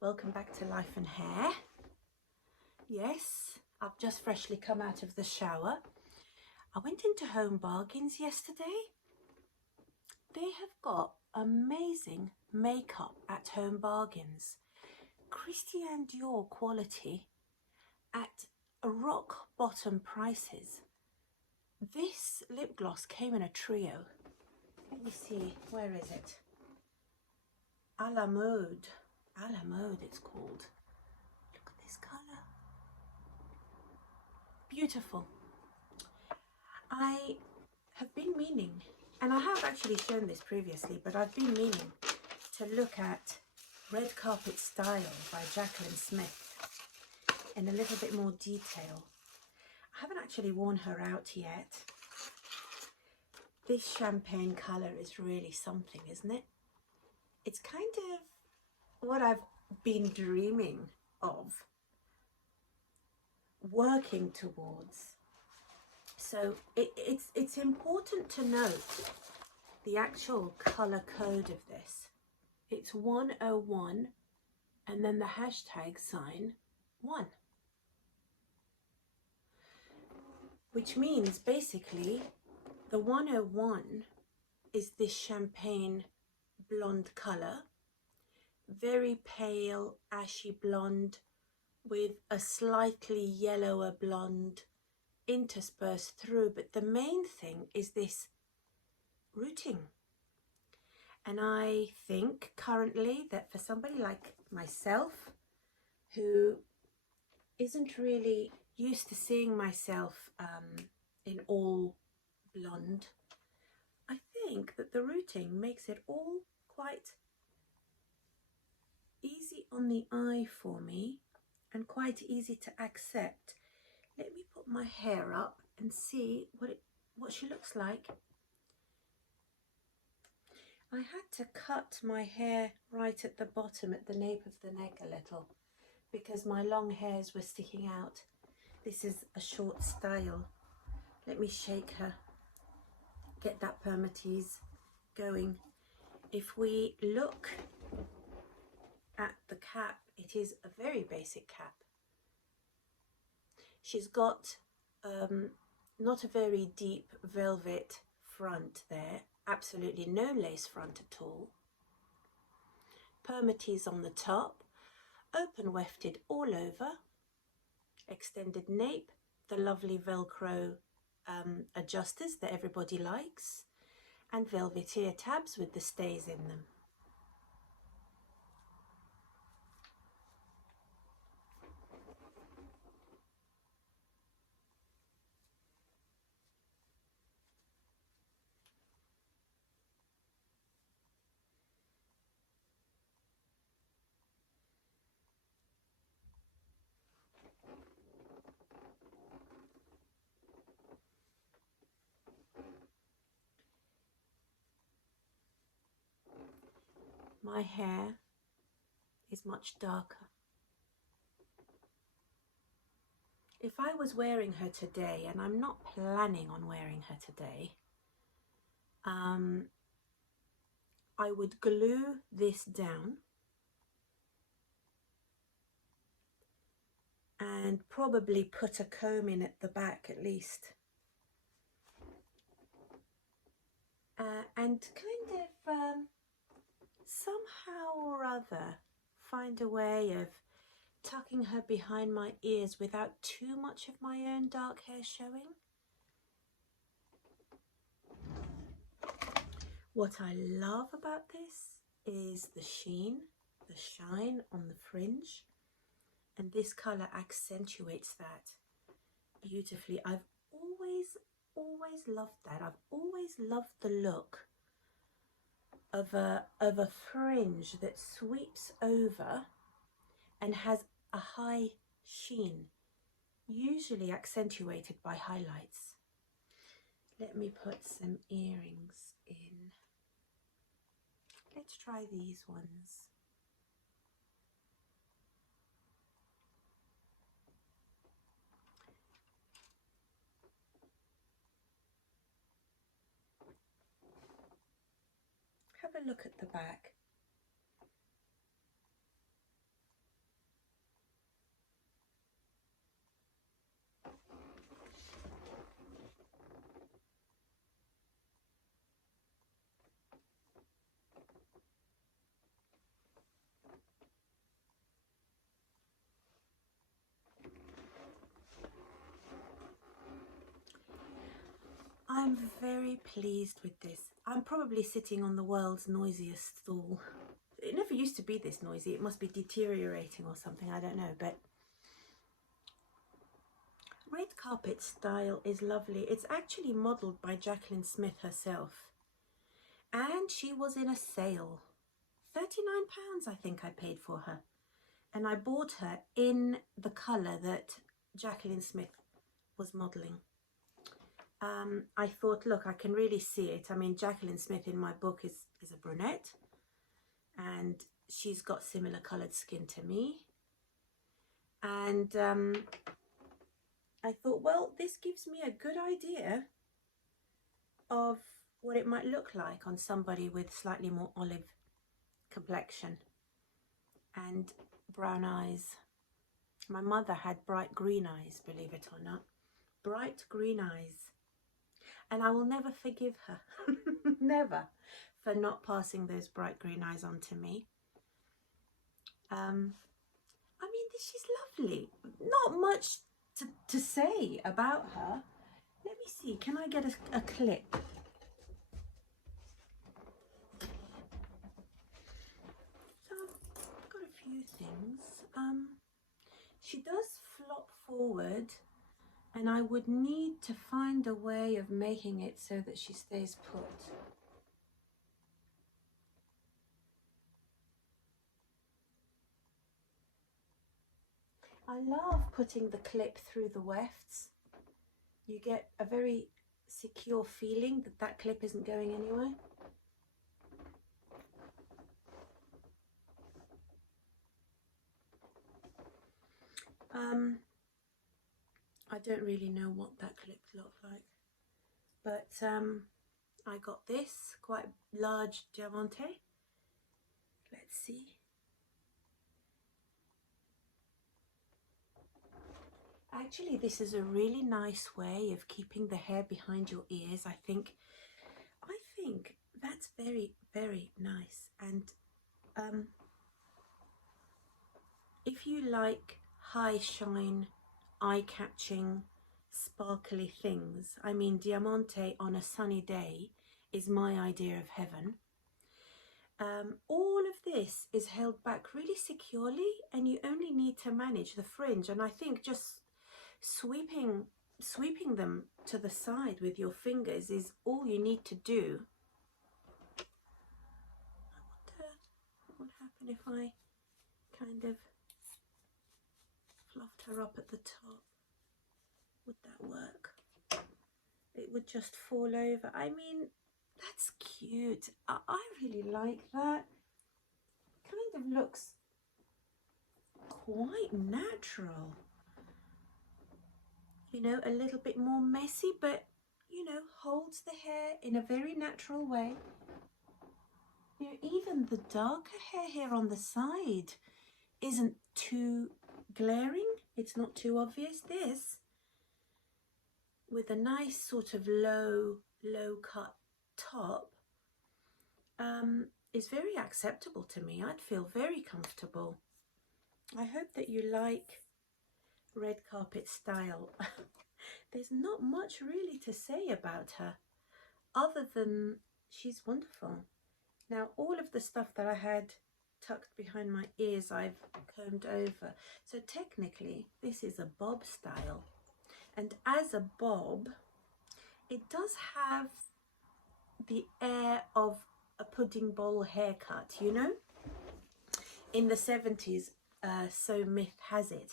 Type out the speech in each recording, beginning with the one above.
Welcome back to Life and Hair. Yes, I've just freshly come out of the shower. I went into Home Bargains yesterday. They have got amazing makeup at Home Bargains. Christian Dior quality at rock bottom prices. This lip gloss came in a trio. Let me see, where is it? A la mode. A la mode it's called. Look at this colour. Beautiful. I have been meaning, and I have actually shown this previously, but I've been meaning to look at Red Carpet Style by Jacqueline Smith in a little bit more detail. I haven't actually worn her out yet. This champagne colour is really something, isn't it? It's kind of what I've been dreaming of, working towards. So it's important to note the actual colour code of this. It's 101 and then the hashtag sign 1. Which means basically the 101 is this champagne blonde colour, very pale ashy blonde with a slightly yellower blonde interspersed through, but the main thing is this rooting. And I think currently that for somebody like myself who isn't really used to seeing myself in all blonde, I think that the rooting makes it all quite easy on the eye for me and quite easy to accept. Let me put my hair up and see what she looks like. I had to cut my hair right at the bottom, at the nape of the neck a little, because my long hairs were sticking out. This is a short style. Let me shake her, get that permatease going. If we look at the cap, it is a very basic cap. She's got not a very deep velvet front there, absolutely no lace front at all. Permatease on the top, open wefted all over, extended nape, the lovely Velcro adjusters that everybody likes, and velvet ear tabs with the stays in them. My hair is much darker. If I was wearing her today, and I'm not planning on wearing her today, I would glue this down and probably put a comb in at the back at least. And kind of somehow or other find a way of tucking her behind my ears without too much of my own dark hair showing. What I love about this is the sheen, the shine on the fringe, and this colour accentuates that beautifully. I've always loved that. I've always loved the look of a fringe that sweeps over and has a high sheen, usually accentuated by highlights. Let me put some earrings in. Let's try these ones. Have a look at the back. I'm very pleased with this. I'm probably sitting on the world's noisiest stool. It never used to be this noisy. It must be deteriorating or something, I don't know. But red carpet style is lovely. It's actually modelled by Jacqueline Smith herself. And she was in a sale. £39 I think I paid for her. And I bought her in the colour that Jacqueline Smith was modelling. I thought, look, I can really see it. I mean, Jacqueline Smith in my book is a brunette. And she's got similar coloured skin to me. And I thought, well, this gives me a good idea of what it might look like on somebody with slightly more olive complexion and brown eyes. My mother had bright green eyes, believe it or not. Bright green eyes. And I will never forgive her, never, for not passing those bright green eyes on to me. I mean, she's lovely. Not much to say about her. Let me see, can I get a clip? So I've got a few things. She does flop forward, and I would need to find a way of making it so that she stays put. I love putting the clip through the wefts. You get a very secure feeling that that clip isn't going anywhere. I don't really know what that clip looked like, but I got this quite large diamante. Let's see. Actually, this is a really nice way of keeping the hair behind your ears. I think that's very, very nice. And if you like high shine, eye-catching, sparkly things, I mean, diamante on a sunny day is my idea of heaven. All of this is held back really securely, and you only need to manage the fringe. And I think just sweeping them to the side with your fingers is all you need to do. I wonder what would happen if I kind of fluffed her up at the top. Would that work? It would just fall over. I mean, that's cute. I really like that. Kind of looks quite natural. You know, a little bit more messy, but, you know, holds the hair in a very natural way. You know, even the darker hair here on the side isn't too glaring. It's not too obvious. This, with a nice sort of low cut top, is very acceptable to me. I'd feel very comfortable. I hope that you like red carpet style. There's not much really to say about her other than she's wonderful. Now, all of the stuff that I had tucked behind my ears I've combed over, so technically this is a bob style, and as a bob it does have the air of a pudding bowl haircut, you know. In the 70s, so myth has it,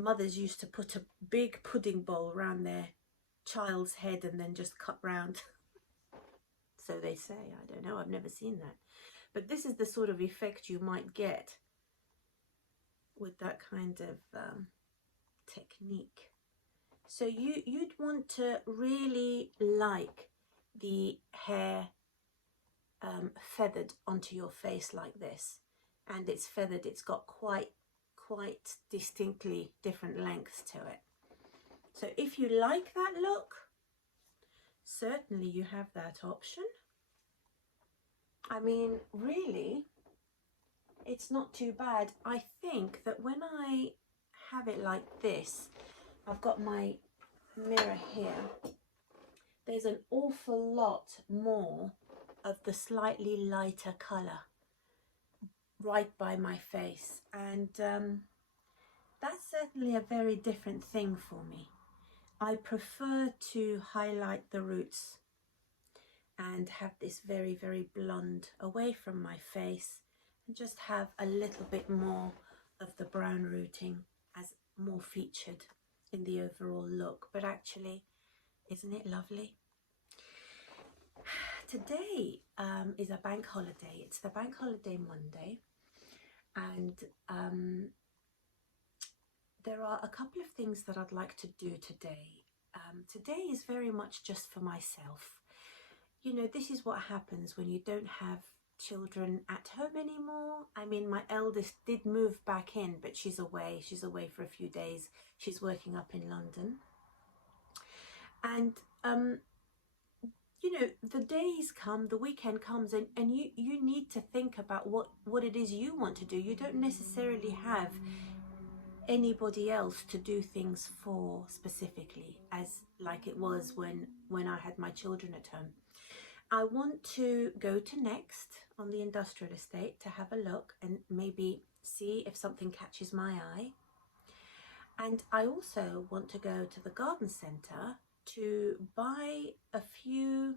mothers used to put a big pudding bowl around their child's head and then just cut round. So they say. I don't know, I've never seen that. But this is the sort of effect you might get with that kind of technique. So you'd want to really like the hair feathered onto your face like this. And it's feathered, it's got quite distinctly different lengths to it. So if you like that look, certainly you have that option. I mean, really, it's not too bad. I think that when I have it like this, I've got my mirror here, there's an awful lot more of the slightly lighter colour right by my face, and that's certainly a very different thing for me. I prefer to highlight the roots and have this very, very blonde away from my face, and just have a little bit more of the brown rooting as more featured in the overall look. But actually, isn't it lovely? Today is a bank holiday. It's the bank holiday Monday, and there are a couple of things that I'd like to do today. Today is very much just for myself. You know, this is what happens when you don't have children at home anymore. I mean, my eldest did move back in, but she's away. She's away for a few days. She's working up in London. And, you know, the days come, the weekend comes, and you need to think about what it is you want to do. You don't necessarily have anybody else to do things for specifically, as like it was when I had my children at home. I want to go to Next on the industrial estate to have a look and maybe see if something catches my eye. And I also want to go to the garden centre to buy a few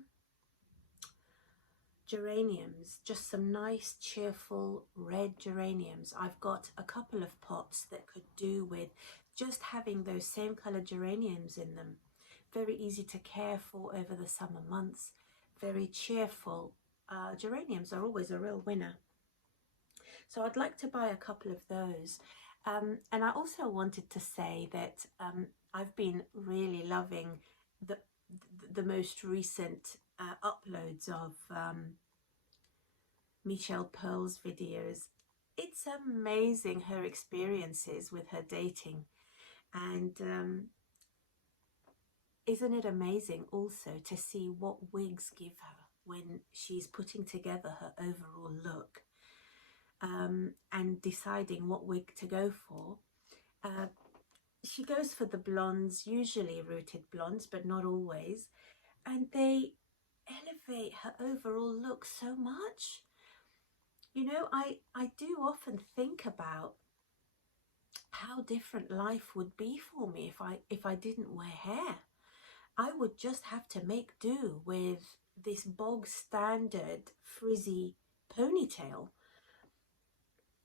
geraniums, just some nice cheerful red geraniums. I've got a couple of pots that could do with just having those same colour geraniums in them. Very easy to care for over the summer months. Very cheerful. Geraniums are always a real winner. So I'd like to buy a couple of those. And I also wanted to say that I've been really loving the most recent uploads of Michelle Pearl's videos. It's amazing, her experiences with her dating, and isn't it amazing also to see what wigs give her when she's putting together her overall look and deciding what wig to go for. She goes for the blondes, usually rooted blondes, but not always, and they elevate her overall look so much. You know, I do often think about how different life would be for me if I didn't wear hair. I would just have to make do with this bog standard frizzy ponytail.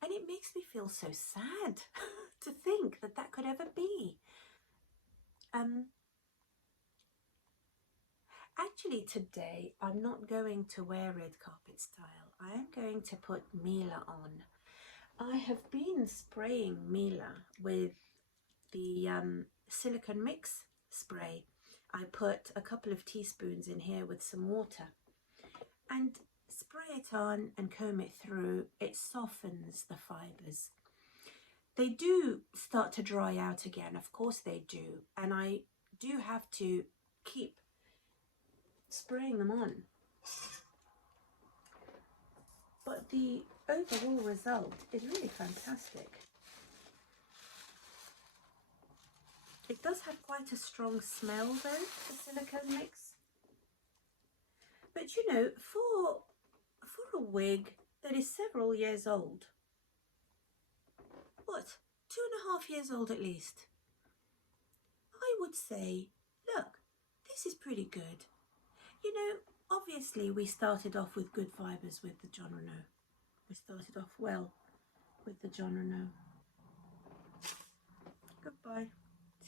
And it makes me feel so sad to think that that could ever be. Actually, today I'm not going to wear red carpet style. I am going to put Mila on. I have been spraying Mila with the silicone mix spray. I put a couple of teaspoons in here with some water and spray it on and comb it through. It softens the fibres. They do start to dry out again, of course they do, and I do have to keep spraying them on. But the overall result is really fantastic. It does have quite a strong smell though, the silicone mix. But you know, for a wig that is several years old, what, 2.5 years old at least, I would say, look, this is pretty good. You know, obviously we started off with good fibres with the John Renault. We started off well with the John Renault. Goodbye.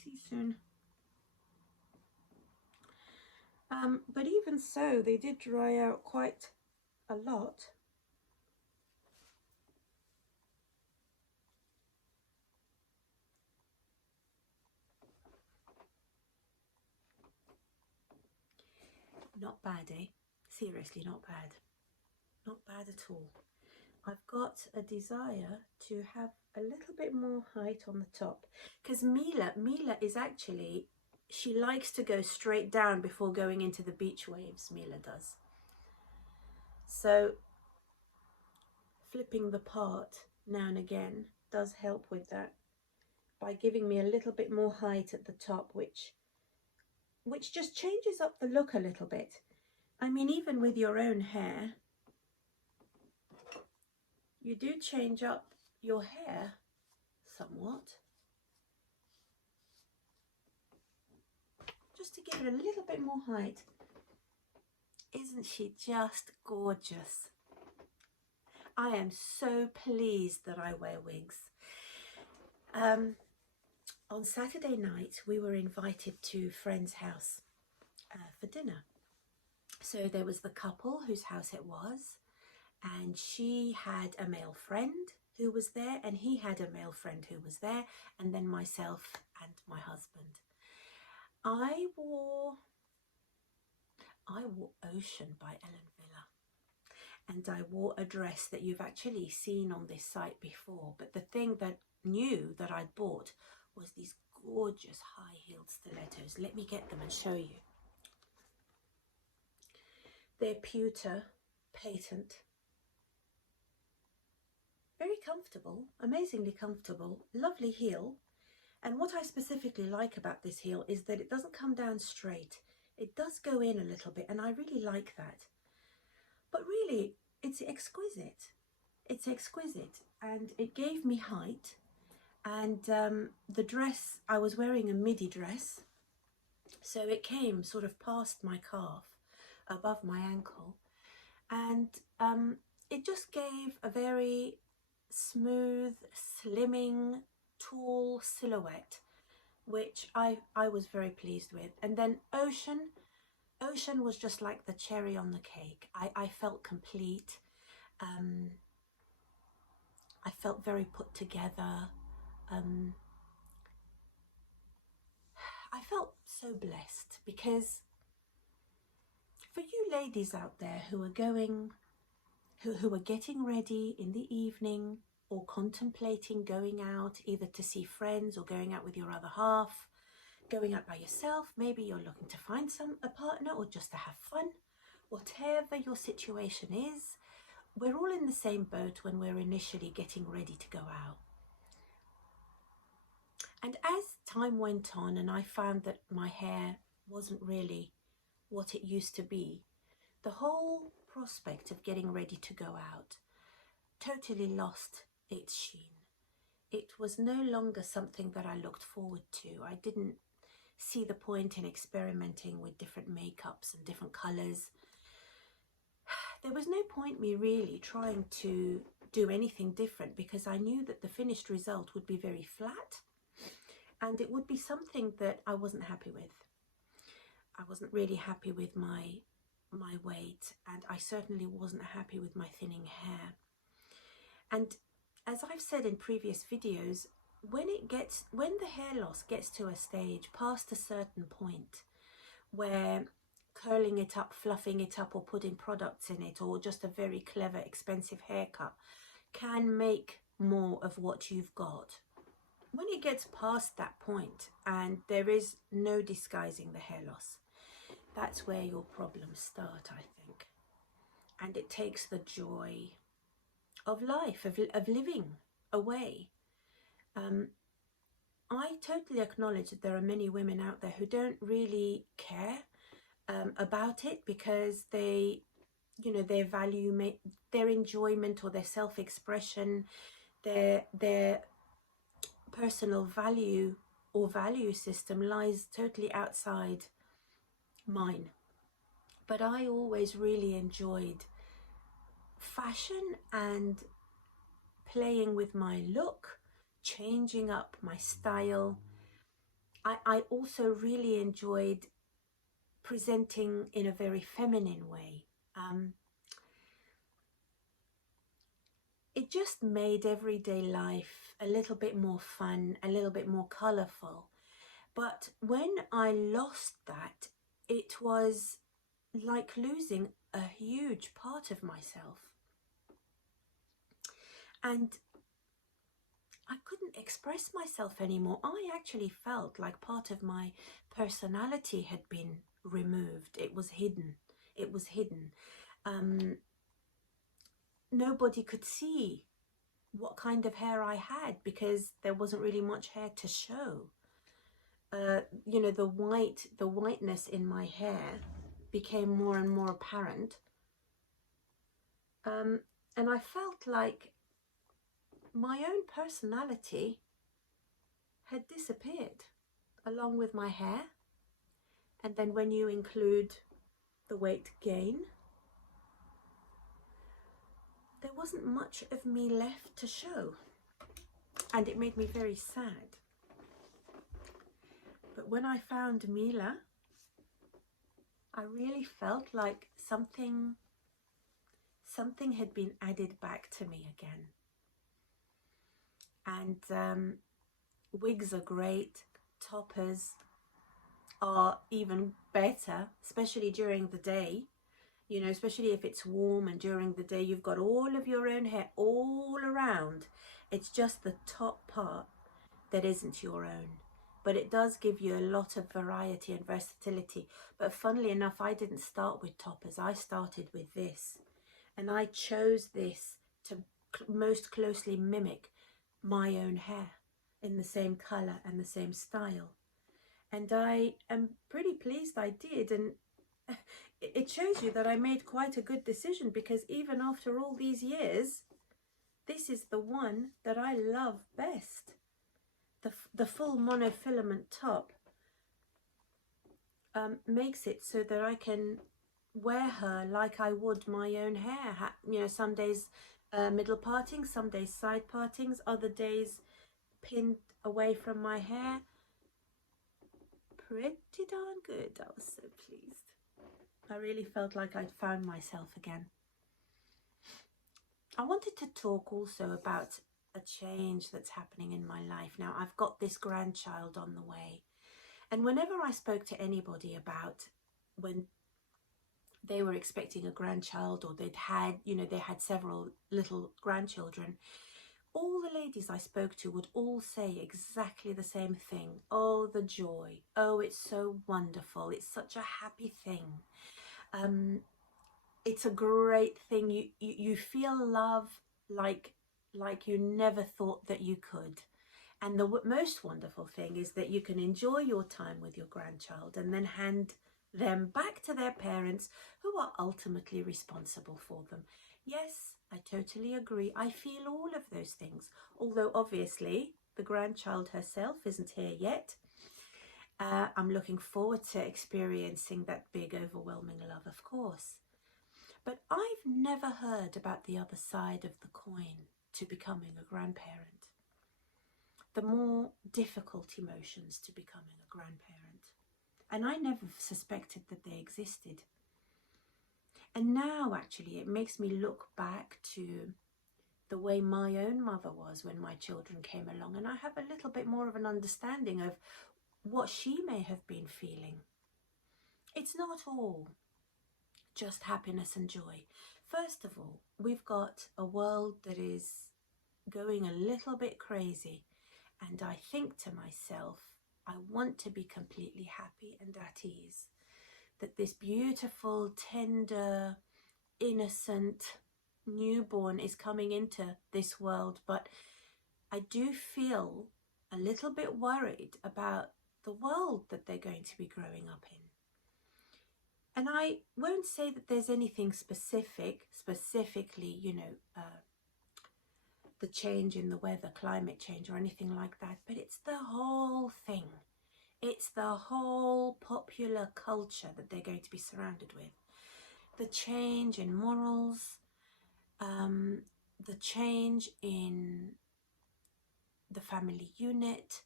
See you soon. But even so, they did dry out quite a lot. Not bad, eh? Seriously, not bad. Not bad at all. I've got a desire to have a little bit more height on the top, because Mila is actually, she likes to go straight down before going into the beach waves. Mila does. So flipping the part now and again does help with that by giving me a little bit more height at the top, which which just changes up the look a little bit. I mean, even with your own hair, you do change up your hair somewhat, just to give it a little bit more height. Isn't she just gorgeous? I am so pleased that I wear wigs. On Saturday night, we were invited to a friend's house for dinner. So there was the couple whose house it was, and she had a male friend who was there, and he had a male friend who was there, and then myself and my husband. I wore Ocean by Ellen Villa, and I wore a dress that you've actually seen on this site before, but the thing that new that I'd bought was these gorgeous high-heeled stilettos. Let me get them and show you. They're pewter, patent, very comfortable, amazingly comfortable, lovely heel. And what I specifically like about this heel is that it doesn't come down straight. It does go in a little bit, and I really like that. But really, it's exquisite. It's exquisite, and it gave me height. And the dress, I was wearing a midi dress, so it came sort of past my calf, above my ankle, and it just gave a very smooth, slimming, tall silhouette, which I was very pleased with. And then Ocean was just like the cherry on the cake. I felt complete. I felt very put together. I felt so blessed, because for you ladies out there who are going, who are getting ready in the evening, or contemplating going out either to see friends or going out with your other half, going out by yourself, maybe you're looking to find a partner or just to have fun, whatever your situation is, we're all in the same boat when we're initially getting ready to go out. And as time went on and I found that my hair wasn't really what it used to be, the whole prospect of getting ready to go out totally lost its sheen. It was no longer something that I looked forward to. I didn't see the point in experimenting with different makeups and different colours. There was no point me really trying to do anything different, because I knew that the finished result would be very flat, and it would be something that I wasn't happy with. I wasn't really happy with my weight, and I certainly wasn't happy with my thinning hair. And as I've said in previous videos, when the hair loss gets to a stage past a certain point where curling it up, fluffing it up, or putting products in it, or just a very clever expensive haircut can make more of what you've got. When it gets past that point and there is no disguising the hair loss, that's where your problems start, I think. And it takes the joy of life, of living away. I totally acknowledge that there are many women out there who don't really care about it, because they, their value, their enjoyment or their self-expression, their personal value or value system lies totally outside mine. But I always really enjoyed fashion and playing with my look, changing up my style. I also really enjoyed presenting in a very feminine way. It just made everyday life a little bit more fun, a little bit more colourful. But when I lost that, it was like losing a huge part of myself. And I couldn't express myself anymore. I actually felt like part of my personality had been removed. It was hidden. It was hidden. Nobody could see what kind of hair I had, because there wasn't really much hair to show. you know, the whiteness in my hair became more and more apparent. And I felt like my own personality had disappeared along with my hair. And then when you include the weight gain, there wasn't much of me left to show. And it made me very sad. But when I found Mila, I really felt like something had been added back to me again. And wigs are great, toppers are even better, especially during the day. You know, especially if it's warm and during the day you've got all of your own hair all around. It's just the top part that isn't your own. But it does give you a lot of variety and versatility. But funnily enough, I didn't start with toppers. I started with this. And I chose this to most closely mimic my own hair in the same colour and the same style. And I am pretty pleased I did. And it shows you that I made quite a good decision, because even after all these years, this is the one that I love best. The full monofilament top makes it so that I can wear her like I would my own hair. You know, some days middle parting, some days side partings, other days pinned away from my hair. Pretty darn good. I was so pleased. I really felt like I'd found myself again. I wanted to talk also about a change that's happening in my life now. I've got this grandchild on the way. And whenever I spoke to anybody about when they were expecting a grandchild, or they had several little grandchildren, all the ladies I spoke to would all say exactly the same thing. Oh, the joy. Oh, it's so wonderful. It's such a happy thing. It's a great thing. You feel love like you never thought that you could. And the most wonderful thing is that you can enjoy your time with your grandchild and then hand them back to their parents, who are ultimately responsible for them. Yes, I totally agree. I feel all of those things, although obviously the grandchild herself isn't here yet. I'm looking forward to experiencing that big, overwhelming love, of course. But I've never heard about the other side of the coin to becoming a grandparent. The more difficult emotions to becoming a grandparent. And I never suspected that they existed. And now actually it makes me look back to the way my own mother was when my children came along, and I have a little bit more of an understanding of what she may have been feeling. It's not all just happiness and joy. First of all, we've got a world that is going a little bit crazy, and I think to myself, I want to be completely happy and at ease. That this beautiful, tender, innocent newborn is coming into this world, but I do feel a little bit worried about the world that they're going to be growing up in. And I won't say that there's anything specifically, the change in the weather, climate change or anything like that, but it's the whole thing. It's the whole popular culture that they're going to be surrounded with. The change in morals, the change in the family unit,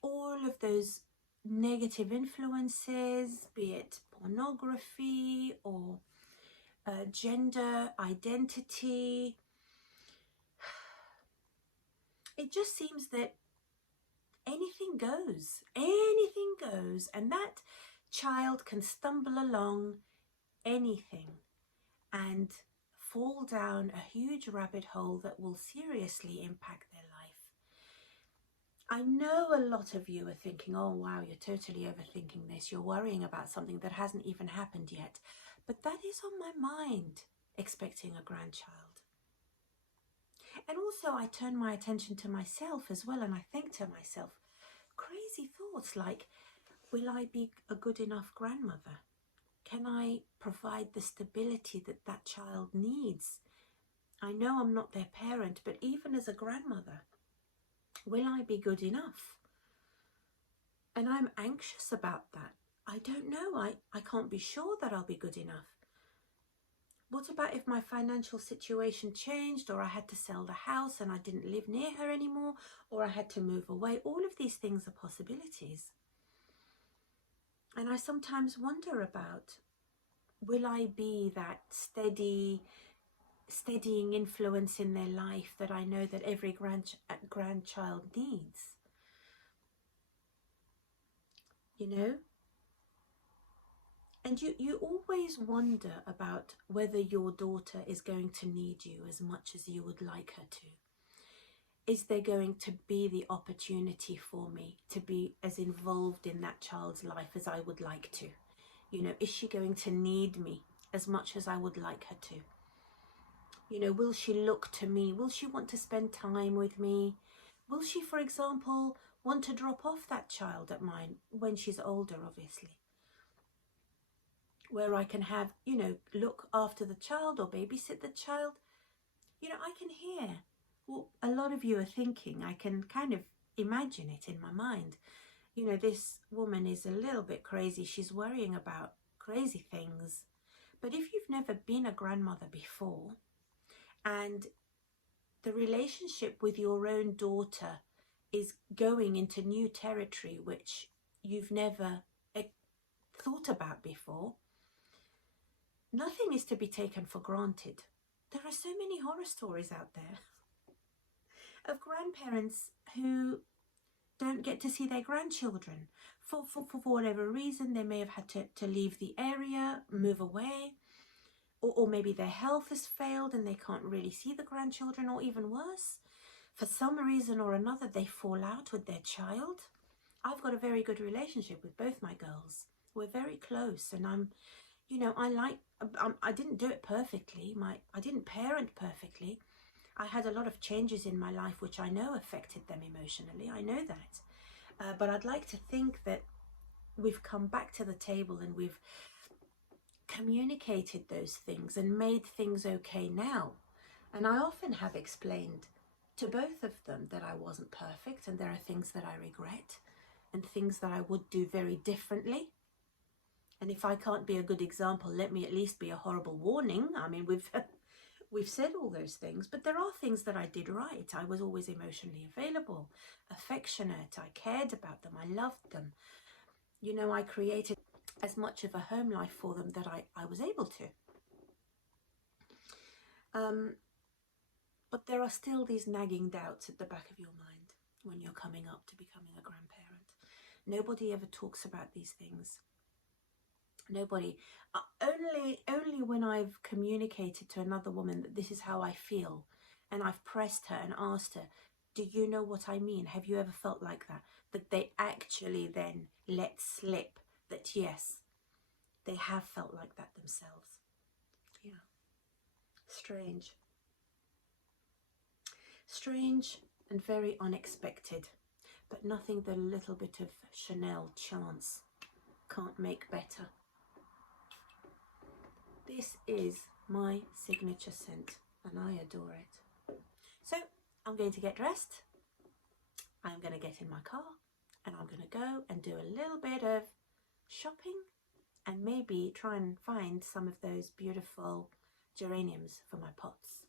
all of those negative influences, be it pornography or gender identity. It just seems that anything goes, and that child can stumble along anything and fall down a huge rabbit hole that will seriously impact their life. I know a lot of you are thinking, oh wow, you're totally overthinking this, you're worrying about something that hasn't even happened yet. But that is on my mind, expecting a grandchild. And also I turn my attention to myself as well, and I think to myself, crazy crazy thoughts like, will I be a good enough grandmother? Can I provide the stability that that child needs? I know I'm not their parent, but even as a grandmother, will I be good enough? And I'm anxious about that. I don't know. I can't be sure that I'll be good enough. What about if my financial situation changed, or I had to sell the house and I didn't live near her anymore, or I had to move away? All of these things are possibilities. And I sometimes wonder about, will I be that steadying influence in their life that I know that every grandchild needs? You know? And you always wonder about whether your daughter is going to need you as much as you would like her to. Is there going to be the opportunity for me to be as involved in that child's life as I would like to? You know, is she going to need me as much as I would like her to? You know, will she look to me? Will she want to spend time with me? Will she, for example, want to drop off that child at mine when she's older, obviously? Where I can have, you know, look after the child or babysit the child. You know, I can hear what a lot of you are thinking. I can kind of imagine it in my mind. You know, this woman is a little bit crazy. She's worrying about crazy things. But if you've never been a grandmother before, and the relationship with your own daughter is going into new territory which you've never thought about before, nothing is to be taken for granted. There are so many horror stories out there of grandparents who don't get to see their grandchildren. For whatever reason, they may have had to leave the area, move away, or maybe their health has failed and they can't really see the grandchildren, or even worse, for some reason or another, they fall out with their child. I've got a very good relationship with both my girls. We're very close, and I didn't do it perfectly. I didn't parent perfectly. I had a lot of changes in my life which I know affected them emotionally. I know that. But I'd like to think that we've come back to the table and we've communicated those things and made things okay now. And I often have explained to both of them that I wasn't perfect, and there are things that I regret and things that I would do very differently. And if I can't be a good example, let me at least be a horrible warning. I mean, we've said all those things, but there are things that I did right. I was always emotionally available, affectionate. I cared about them. I loved them. You know, I created as much of a home life for them that I was able to. But there are still these nagging doubts at the back of your mind when you're coming up to becoming a grandparent. Nobody ever talks about these things. Nobody. Only when I've communicated to another woman that this is how I feel, and I've pressed her and asked her, do you know what I mean? Have you ever felt like that? That they actually then let slip that yes, they have felt like that themselves. Yeah. Strange. Strange and very unexpected, but nothing that a little bit of Chanel chance can't make better. This is my signature scent and I adore it. So I'm going to get dressed. I'm going to get in my car and I'm going to go and do a little bit of shopping and maybe try and find some of those beautiful geraniums for my pots.